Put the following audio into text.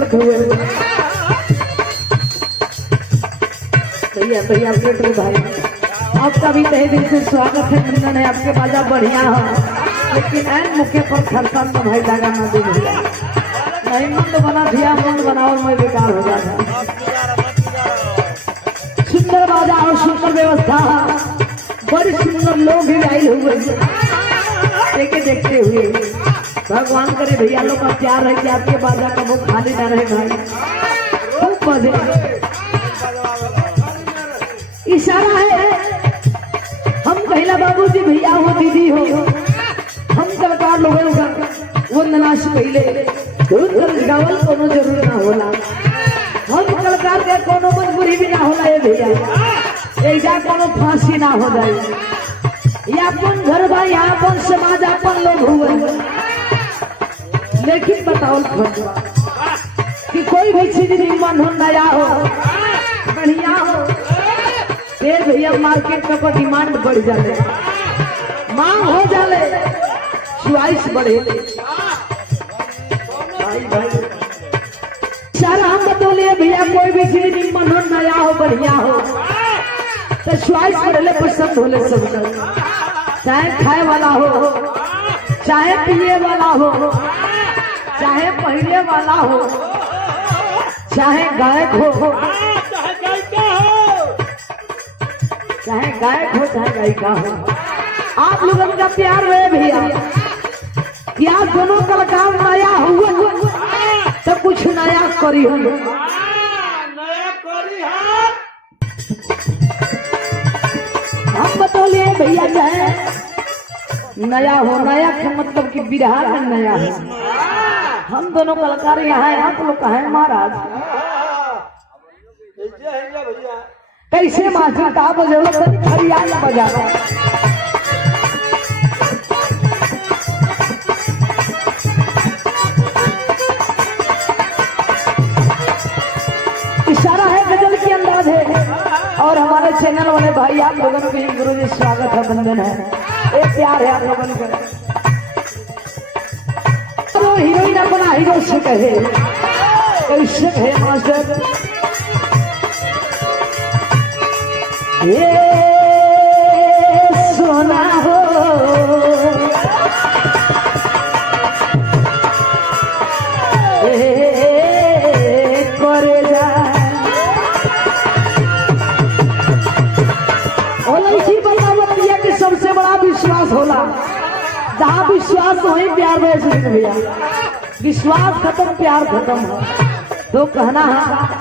करते हुए भैया भैया बेटे भाई आपका भी तहे दिल से स्वागत है। नंदन है आपके बाजा बढ़िया है, लेकिन ऐन मुख्य पर खर्चा तो भाई लगा ना दे भैया नहीं मन बना दिया मन बनाओ मैं बेकार हो जाता। सुंदर बाजा और सुंदर व्यवस्था, बड़ी सुंदर लोग भी आए हुए देखे देखते हुए। भगवान करे भैया लोग का प्यार है कि आपके बाजा का वो खाली ना रहे भाई, खूब मजे। इशारा है हम पहला बाबू जी भैया हो दीदी हो, हम कलाकार लोगों का वंदना से पहले गावल कोनो जरूर ना होला, हम कलाकार के कोनो मजबूरी भी ना होला ये भैया, ऐसा कोनो फांसी ना हो जाए। या अपन घर बा या अपन समाज अपन लोग हुए, लेकिन बताओ कि कोई भी चीज मन हो नया हो बढ़िया हो फिर भैया मार्केट का डिमांड बढ़ जाले, मांग हो जाले, च्वाइस बढ़े। भाई भाई सारा हम बतौलिए भैया कोई भी चीज मन हो नया हो बढ़िया हो तो च्वाइस बढ़े पसंद होले सब, चाहे खाए वाला हो चाहे पिए वाला हो चाहे पहने वाला हो चाहे गायक हो चाहे गायक हो चाहे गायिका हो, आप लोगों का प्यार रहे भैया। क्या दोनों कलाकार नया हुआ तो कुछ नया करी हो, हम बतौलिए भैया चाहे नया हो, नया का मतलब कि बिहार में नया है। हम दोनों कलाकार यहाँ हैं, आप लोग कहा महाराज कैसे मास्टर का बजे हरियाणा बजा इशारा है, गजल की अंदाज है। और हमारे चैनल वाले भाई आप लोगों को भी गुरु जी स्वागत है, वंदन है, एक प्यार है आप लोगों का। तो हीरोइन अपना हीरो से कहे कैसे है मास्टर, ये सोना हो करे जा बतिया कि सबसे बड़ा विश्वास होला, जहाँ विश्वास वही प्यार भैया, विश्वास खत्म प्यार खत्म हो। तो कहना है